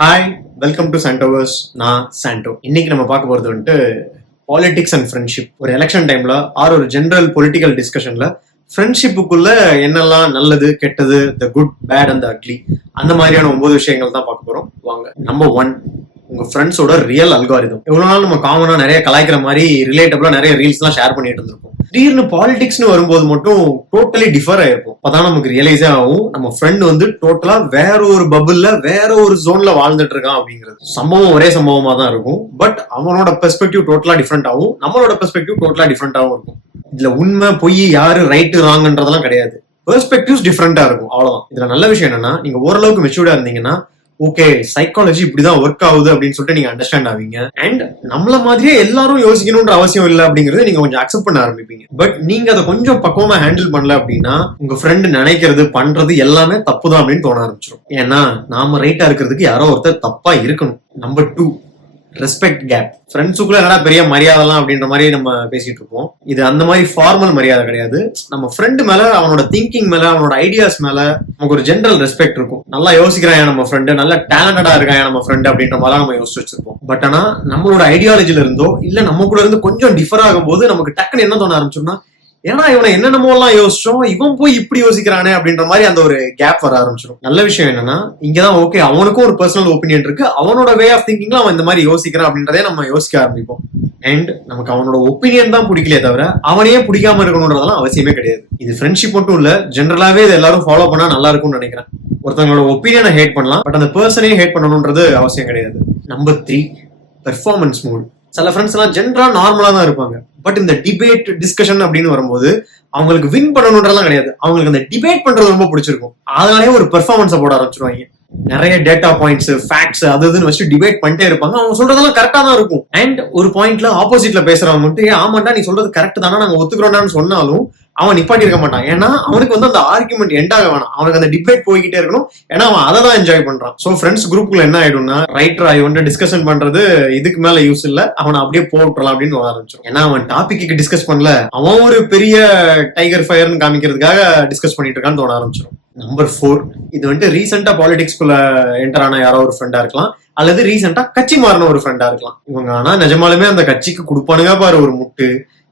Hi, welcome to சாண்டோவர்ஸ். நான் சாண்டோ. இன்னைக்கு நம்ம பார்க்க போறது வந்துட்டு பாலிடிக்ஸ் அண்ட் ஃப்ரெண்ட்ஷிப். ஒரு எலெக்ஷன் டைம்ல ஒரு ஜெனரல் பொலிட்டிக்கல் டிஸ்கஷன்ல ஃப்ரெண்ட்ஷிப்புக்குள்ள என்னெல்லாம் நல்லது கெட்டது, the good bad and the ugly, அந்த மாதிரியான 9 விஷயங்கள் தான் பார்க்க போறோம். வாங்க. நம்பர் 1, உங்க ஃப்ரெண்ட்ஸோட ரியல் அல்காரிதம். எவ்வளவு நாள் நம்ம காமனா நிறைய கலாய்க்கிற மாதிரி ரிலேட்டபிளா நிறைய ரீல்ஸ் எல்லாம் ஷேர் பண்ணிட்டு இருந்திருப்போம். திடீர்னு பாலிடிக்ஸ்னு வரும்போது மட்டும் டோட்டலி டிஃபர் ஆயிருக்கும். அப்பதான் நமக்கு ரியலைஸே ஆகும் நம்ம ஃப்ரெண்ட் வந்து டோட்டலா வேற ஒரு பபுள்ல வேற ஒரு ஜோன்ல வாழ்ந்துட்டு இருக்கான் அப்படிங்கிறது. சம்பவம் ஒரே சம்பவமா தான் இருக்கும், பட் அவனோட பெர்ஸ்பெக்டிவ் டோட்டலா டிஃப்ரெண்ட் ஆகும், நம்மளோட பெர்ஸ்பெக்டிவ் டோட்டலா டிஃப்ரெண்டாவும் இருக்கும். இதுல உண்மை பொய் யாரு ரைட்டு ராங்கன்றதெல்லாம் கிடையாது, பெர்ஸ்பெக்டிவ்ஸ் டிஃப்ரெண்டா இருக்கும், அவ்வளவுதான். இதுல நல்ல விஷயம் என்னன்னா, நீங்க ஓரளவுக்கு மெச்சூர்டா இருந்தீங்கன்னா ஓகே சைக்காலஜி இப்படிதான் ஒர்க் ஆகுது அப்படின்னு சொல்லிட்டு நீங்க அண்டர்ஸ்டாண்ட் ஆவீங்க. அண்ட் நம்மள மாதிரியே எல்லாரும் யோசிக்கணும்ன்ற அவசியம் இல்லை அப்படிங்கறத நீங்க கொஞ்சம் அக்செப்ட் பண்ண ஆரம்பிப்பீங்க. பட் நீங்க அதை கொஞ்சம் பக்குவமா ஹேண்டில் பண்ணல அப்படின்னா உங்க ஃப்ரெண்ட் நினைக்கிறது பண்றது எல்லாமே தப்பு தான் அப்படின்னு தோண ஆரம்பிச்சிடும். ஏன்னா நாம ரைட்டா இருக்கிறதுக்கு யாரோ ஒருத்தர் தப்பா இருக்கணும். Number 2, respect gap. ஃப்ரெண்ட்ஸுக்குள்ள என்னடா பெரிய மரியாதைலாம் அப்படின்ற மாதிரி நம்ம பேசிட்டு இருப்போம். இது அந்த மாதிரி ஃபார்மல் மரியாதை கிடையாது. நம்ம ஃப்ரெண்ட் மேல, அவனோட திங்கிங் மேல, அவனோட ஐடியாஸ் மேல நமக்கு ஒரு ஜென்ரல் ரெஸ்பெக்ட் இருக்கும். நல்லா யோசிக்கிறான் நம்ம ஃப்ரெண்டு, நல்லா டேலண்டடா இருக்கான் நம்ம ஃப்ரெண்ட் அப்படின்ற மாதிரி நம்ம யோசிச்சு வச்சிருப்போம். பட் ஆனா நம்மளோட ஐடியாலஜில இருந்தோ இல்ல நம்ம கூட இருந்து கொஞ்சம் டிஃபர் ஆகும் போது நமக்கு டக்குன்னு என்ன தோண ஆரம்பிச்சோம்னா, ஏன்னா இவனை என்னென்னமோ எல்லாம் யோசிச்சோம், இவன் போய் இப்படி யோசிக்கிறானே அப்படின்ற மாதிரி அந்த ஒரு கேப் வர ஆரம்பிச்சிடும். நல்ல விஷயம் என்னன்னா, இங்கதான் ஓகே அவனுக்கும் ஒரு பர்சனல் ஒப்பீனியன் இருக்கு, அவனோட வே ஆஃப் திங்கிங்ல அவன் இந்த மாதிரி யோசிக்கிறான் அப்படின்றதே நம்ம யோசிக்க ஆரம்பிப்போம். அண்ட் நமக்கு அவனோட ஒப்பீனியன் தான் பிடிக்கலையே தவிர அவனையே பிடிக்காம இருக்கணும்ன்றதெல்லாம் அவசியமே கிடையாது. இது ஃப்ரெண்ட்ஷிப் மட்டும் இல்ல, ஜென்ரலாவே இது எல்லாரும் ஃபாலோ பண்ணா நல்லா இருக்கும்னு நினைக்கிறேன். ஒருத்தவங்களோட ஒப்பீனியனை ஹேட் பண்ணலாம், பட் அந்த பர்சனையும் ஹேட் பண்ணணும்ன்றது அவசியம் கிடையாது. Number 3, performance mood. சில ஃப்ரெண்ட்ஸ் எல்லாம் ஜென்ரலா நார்மலா தான் இருப்பாங்க, பட் இந்த டிபேட் டிஸ்கஷன் அப்படின்னு வரும்போது அவங்களுக்கு வின் பண்ணணும்ன்றலாம் கிடையாது, அவங்களுக்கு அந்த டிபேட் பண்றது ரொம்ப பிடிச்சிருக்கும். அதனாலே ஒரு பெர்ஃபார்மன்ஸை போட ஆரம்பிச்சிருவாங்க. நிறைய டேட்டா பாயிண்ட்ஸ், ஃபேக்ட்ஸ் அது இதுன்னு வச்சு டிபேட் பண்ணிட்டே இருப்பாங்க. அவங்க சொல்றதெல்லாம் கரெக்டா தான் இருக்கும். அண்ட் ஒரு பாயிண்ட்ல ஆப்போசிட்ல பேசுறவங்க மட்டும் ஆமாண்டா நீ சொல்றது கரெக்ட் தானே நாங்க ஒத்துக்கிறோம்னு சொன்னாலும் அவன் நிப்பாட்டி இருக்க மாட்டான். ஏன்னா அவனுக்கு வந்து அந்த ஆர்குமெண்ட் எண்ட் ஆக வேணாம், அவனுக்கு அந்த டிபேட் போய்கிட்டே இருக்கணும். ஏன்னா அவன் அதை தான் என்ஜாய் பண்றான். சோ ஃப்ரெண்ட்ஸ் குரூப்ல என்ன ஆயிடும்னா, ரைட்டர் இவன் டிஸ்கஷன் பண்றது இதுக்கு மேல யூஸ் இல்ல, அவனை அப்படியே போட்டுறலாம் அப்படின்னு ஆரம்பிச்சிடும். ஏன்னா அவன் டாபிக்கு டிஸ்கஸ் பண்ணல, அவன் ஒரு பெரிய டைகர் ஃபயர்னு காமிக்கிறதுக்காக டிஸ்கஸ் பண்ணிட்டு இருக்கான்னு தோண ஆரம்பிச்சிடும். நம்பர் 4, இது வந்துட்டு ரீசெண்டா பாலிடிக்ஸ்குள்ள என்டர் ஆன யாரோ ஒரு ஃப்ரெண்டா இருக்கலாம், அல்லது ரீசெண்டா கட்சி மாறின ஒரு ஃப்ரெண்டா இருக்கலாம். இவங்க ஆனா நிஜமாலுமே அந்த கட்சிக்கு கொடுப்பானுங்க பாரு ஒரு முட்டு.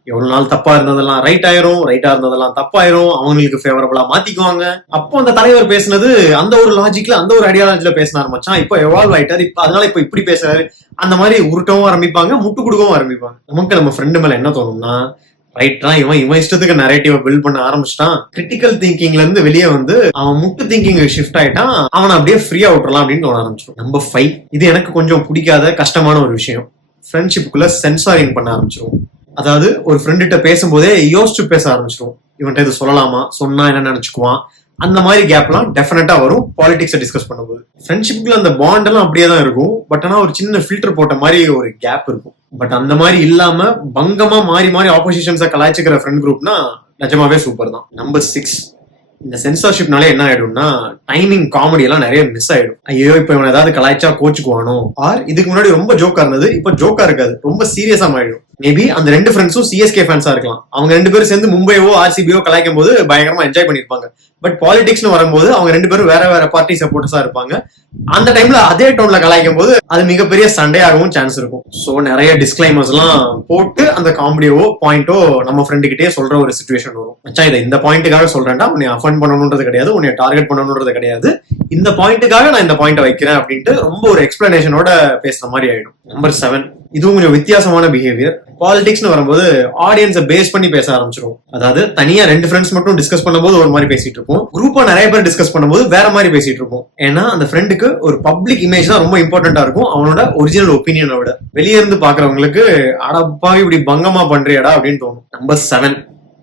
எவ்வளவு நாள் தப்பா இருந்ததெல்லாம் ரைட் ஆயிரும், ரைட்டா இருந்ததெல்லாம் தப்பாயிரும், அவங்களுக்கு ஃபேவரபிளா மாத்திக்குவாங்க. அப்போ அந்த தலைவர் பேசுனது அந்த ஒரு லாஜிக்ல, அந்த ஒரு ஐடியாலஜில பேசின ஆரம்பிச்சான், இப்போ எவால்வ் ஆயிட்டாரு, இப்ப அதனால இப்ப இப்படி பேசுறாரு, அந்த மாதிரி உருட்டவும் ஆரம்பிப்பாங்க, முட்டு கொடுக்கவும் ஆரம்பிப்பாங்க. நமக்கு நம்ம ஃப்ரெண்டு மேல என்ன தோணும்னா, ரைட்டா இவன் இஷ்டத்துக்கு நரேட்டிவ பில்ட் பண்ண ஆரம்பிச்சிட்டான், கிரிட்டிக்கல் திங்கிங்ல இருந்து வெளியே வந்து அவன் முட்டு திங்கிங் ஷிஃப்ட் ஆயிட்டான், அவனை அப்படியே ஃப்ரீயா விட்டுறலாம் அப்படின்னு தோண ஆரம்பிச்சிடும். நம்பர் 5, இது எனக்கு கொஞ்சம் பிடிக்காத கஷ்டமான ஒரு விஷயம். ஃப்ரெண்ட்ஷிப்புக்குள்ள சென்சாரிங் பண்ண ஆரம்பிச்சிடும். அதாவது ஒரு ஃப்ரெண்ட்ட பேசும்போதே யோசிச்சு பேச ஆரம்பிச்சிடும். இவன்ட்ட இது சொல்லலாமா, சொன்னா என்ன நினைச்சுக்குவான், அந்த மாதிரி கேப்லாம் டெஃபினட்டா வரும் பாலிடிக்ஸை டிஸ்கஸ் பண்ணும்போது. ஃப்ரெண்ட்ஷிப்புக்குள்ள அந்த பாண்ட் எல்லாம் அப்படியே தான் இருக்கும், பட் ஆனா ஒரு சின்ன ஃபில்டர் போட்ட மாதிரி ஒரு கேப் இருக்கும். பட் அந்த மாதிரி இல்லாம பங்கமா மாறி மாறி ஆப்போசிஷன்ஸை கலாய்ச்சிக்கிற ஃப்ரெண்ட் குரூப்னா நிஜமாவே சூப்பர் தான். நம்பர் 6, இந்த சென்சார்ஷிப்னாலே என்ன ஆயிடும்னா, டைமிங் காமெடி எல்லாம் நிறைய மிஸ் ஆயிடும். ஐயோ இப்ப இவன் ஏதாவது கலாய்ச்சா கோச்சுக்குவானோ, ஆர் இதுக்கு முன்னாடி ரொம்ப ஜோக்கா இருந்தது இப்ப ஜோக்கா இருக்காது, ரொம்ப சீரியஸா மாறிடும். மேபி அந்த 2 ஃப்ரெண்ட்ஸும் சிஎஸ்கே ஃபேன்ஸா இருக்கலாம், அவங்க 2 பேரும் சேர்ந்து மும்பையோ ஆர்சிபியோ கலாய்க்கும் போது பயங்கரமா என்ஜாய் பண்ணிருப்பாங்க. பட் பாலிடிக்ஸ்னு வரும்போது அவங்க 2 பேரும் வேற வேற பார்ட்டி சப்போர்ட்டர்ஸா இருப்பாங்க. அந்த டைம்ல அதே டோன்ல கலாய்க்கும் போது அது மிகப்பெரிய சண்டே ஆகவும் சான்ஸ் இருக்கும். சோ நிறைய டிஸ்கிளைமர்ஸ் எல்லாம் போட்டு அந்த காமெடியோ பாயிண்டோ நம்ம ஃப்ரெண்டு கிட்டே சொல்ற ஒரு சிச்சுவேஷன் வரும். மச்சான் இதை இந்த பாயிண்ட்டுக்காக சொல்றேன்டா, உன்னை அஃபண்ட் பண்ணணும்ன்றது கிடையாது, உன்னை டார்கெட் பண்ணணும்ன்றது கிடையாது, இந்த பாயிண்ட்டுக்காக நான் இந்த பாயிண்ட்டை வைக்கிறேன் அப்படின்ட்டு ரொம்ப ஒரு எக்ஸ்பிளனேஷனோட பேசுற மாதிரி ஆயிடும். நம்பர் 7, இதுவும் கொஞ்சம் வித்தியாசமான பிஹேவியர். பாலிடிக்ஸ்னு வரும்போது ஆடியன்ஸை பேஸ் பண்ணி பேச ஆரம்பிச்சிடும். அதாவது தனியா 2 ஃப்ரெண்ட்ஸ் மட்டும் டிஸ்கஸ் பண்ணும்போது ஒரு மாதிரி பேசிட்டு இருப்போம், குரூப்பா நிறைய பேர் டிஸ்கஸ் பண்ணும்போது வேற மாதிரி பேசிட்டு இருப்போம். ஏன்னா அந்த ஃப்ரெண்டுக்கு ஒரு பப்ளிக் இமேஜ் தான் ரொம்ப இம்பார்ட்டன்டா இருக்கும், அவனோட ஒரிஜினல் ஒப்பீனியனை விட. வெளியே இருந்து பாக்குறவங்களுக்கு அடப்பா இப்படி பங்கமா பண்றியாடா அப்படின்னு தோணும். Number 7,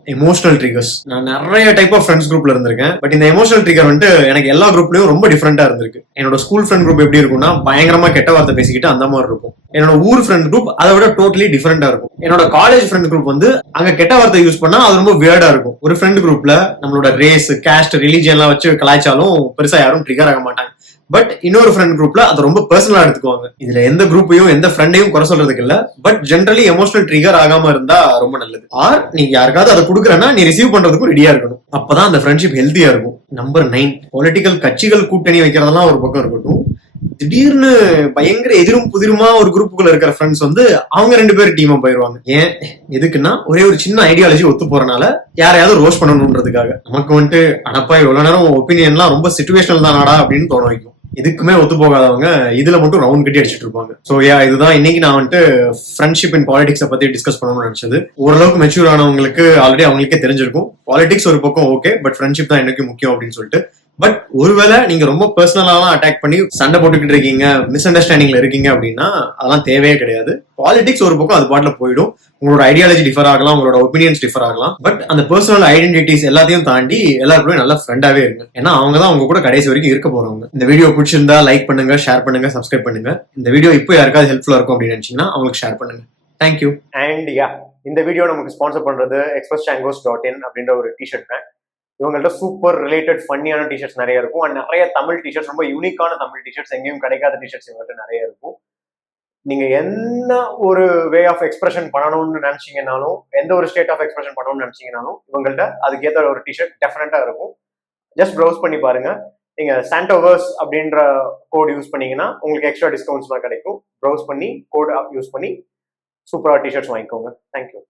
emotional triggers. நான் நிறைய டைப் ஆஃப் ஃப்ரெண்ட்ஸ் குரூப்ல இருந்திருக்கேன், பட் இந்த எமோஷனல் ட்ரிகர் வந்துட்டு எனக்கு எல்லா குரூப்லயும் ரொம்ப டிஃபரெண்டா இருந்திருக்கு. என்னோட ஸ்கூல் ஃப்ரெண்ட் குரூப் எப்படி இருக்கும்னா, பயங்கரமா கெட்ட வார்த்தை பேசிக்கிட்டு அந்த மாதிரி இருக்கும். என்னோட ஊர் ஃப்ரெண்ட் குரூப் அதை விட டோட்டலி டிஃபரெண்டா இருக்கும். என்னோட காலேஜ் ஃப்ரெண்ட் குரூப் வந்து அங்க கெட்ட வார்த்தை யூஸ் பண்ணா அது ரொம்ப வியர்டா இருக்கும். ஒரு ஃப்ரெண்ட் குரூப்ல நம்மளோட ரேஸ், காஸ்ட், ரிலிஜியன் எல்லாம் வச்சு கலாய்ச்சாலும் பெருசா யாரும் ட்ரிகர் ஆக மாட்டாங்க. பட் இன்னொரு ஃப்ரெண்ட் குரூப்ல அதை ரொம்ப பர்சனலா எடுத்துக்குவாங்க. இதுல எந்த குரூப்பையும் எந்த ஃப்ரெண்டையும் குறை சொல்றதுக்கு இல்ல, பட் ஜென்ரலி எமோஷனல் ட்ரிகர் ஆகாம இருந்தா ரொம்ப நல்லது. ஆர் நீங்க யாருக்காவது அதை கொடுக்குறேன்னா நீ ரிசீவ் பண்றதுக்கும் ரெடியா இருக்கணும், அப்பதான் அந்த ஃப்ரெண்ட்ஷிப் ஹெல்த்தியா இருக்கும். நம்பர் 9, பொலிட்டிக்கல் கட்சிகள் கூட்டணி வைக்கிறதெல்லாம் ஒரு பக்கம் இருக்கட்டும், திடீர்னு பயங்கர எதிரும் புதிருமா ஒரு குரூப்புக்குள்ள இருக்கிற ஃப்ரெண்ட்ஸ் வந்து அவங்க 2 பேரும் டீமா போயிருவாங்க. ஏன் எதுக்குன்னா ஒரே ஒரு சின்ன ஐடியாலஜி ஒத்து போறனால யாரையாவது ரோஸ்ட் பண்ணணும்ன்றதுக்காக. நமக்கு வந்துட்டு அடப்பா இவ்வளவு நேரம் ஒப்பீனியன்லாம் ரொம்ப சிச்சுவேஷனல் தானாடா அப்படின்னு தோண வைக்கும். இதுக்குமே ஒத்து போகாதவங்க இதுல மட்டும் ரவுண்ட் கட்டி அடிச்சிட்டு இருப்பாங்க. சோ இதுதான் இன்னைக்கு நான் வந்துட்டு ஃப்ரெண்ட்ஷிப் இன் பாலிடிக்ஸை பத்தி டிஸ்கஸ் பண்ணணும்னு நினைச்சது. ஓரளவுக்கு மெச்சூர் ஆனவங்களுக்கு ஆல்ரெடி அவங்களுக்கே தெரிஞ்சிருக்கும் பாலிடிக்ஸ் ஒரு பக்கம் ஓகே, பட் ஃப்ரெண்ட்ஷிப் தான் எனக்கு முக்கியம் அப்படின்னு சொல்லிட்டு. பட் ஒருவேளை நீங்க ரொம்ப பர்சனலாலாம் அட்டாக் பண்ணி சண்டை போட்டுக்கிட்டு இருக்கீங்க, மிஸ் அண்டர்ஸ்டாண்டிங்ல இருக்கீங்க அப்படின்னா அதெல்லாம் தேவையே கிடையாது. பாலிடிக்ஸ் ஒரு பக்கம் அது பாட்டுல போயிடும். உங்களோட ஐடியாலஜி டிஃபர் ஆகலாம், உங்களோட ஒப்பீனியன்ஸ் டிஃபர் ஆகலாம், பட் அந்த பர்சனல் ஐடென்டிட்டிஸ் எல்லாத்தையும் தாண்டி எல்லாருக்குமே நல்ல ஃப்ரெண்டாவே இருங்க. ஏன்னா அவங்க தான் உங்க கூட கடைசி வரைக்கும் இருக்க போறவங்க. இந்த வீடியோ பிடிச்சிருந்தா லைக் பண்ணுங்க, ஷேர் பண்ணுங்க, சப்ஸ்கிரைப் பண்ணுங்க. இந்த வீடியோ இப்போ யாருக்காவது ஹெல்ப்ஃபுல்லா இருக்கும் அப்படின்னு நினைச்சீங்கன்னா அவங்களுக்கு ஷேர் பண்ணுங்க. தேங்க்யூ. அண்ட் இந்த வீடியோ நமக்கு ஸ்பான்சர் பண்றது expresschangos.in அப்படின்ற ஒரு டிஷர்ட் பிராண்ட். இவங்கள்ட்ட சூப்பர் ரிலேட்டட் ஃபன்னியான டிஷர்ட்ஸ் நிறைய இருக்கும். அண்ட் நிறைய தமிழ் டிஷர்ட்ஸ், ரொம்ப யூனிக்கான தமிழ் டிஷர்ட்ஸ், எங்கேயும் கிடைக்காத டிஷர்ட்ஸ் இவங்கள்ட்ட நிறைய இருக்கும். நீங்க என்ன ஒரு வே ஆஃப் எக்ஸ்பிரஷன் பண்ணணும்னு நினைச்சீங்கன்னாலும், எந்த ஒரு ஸ்டேட் ஆஃப் எக்ஸ்பிரஷன் பண்ணணும்னு நினைச்சீங்கன்னாலும் இவங்கள்ட்ட அதுக்கேற்ற ஒரு டிஷர்ட் டெஃபினட்டா இருக்கும். ஜஸ்ட் ப்ரௌஸ் பண்ணி பாருங்க. நீங்க சாண்டோவர்ஸ் அப்படின்ற கோட் யூஸ் பண்ணீங்கன்னா உங்களுக்கு எக்ஸ்ட்ரா டிஸ்கவுண்ட்ஸ்லாம் கிடைக்கும். ப்ரௌஸ் பண்ணி கோட் யூஸ் பண்ணி சூப்பரா டிஷர்ட்ஸ் வாங்கிக்கோங்க. தேங்க்யூ.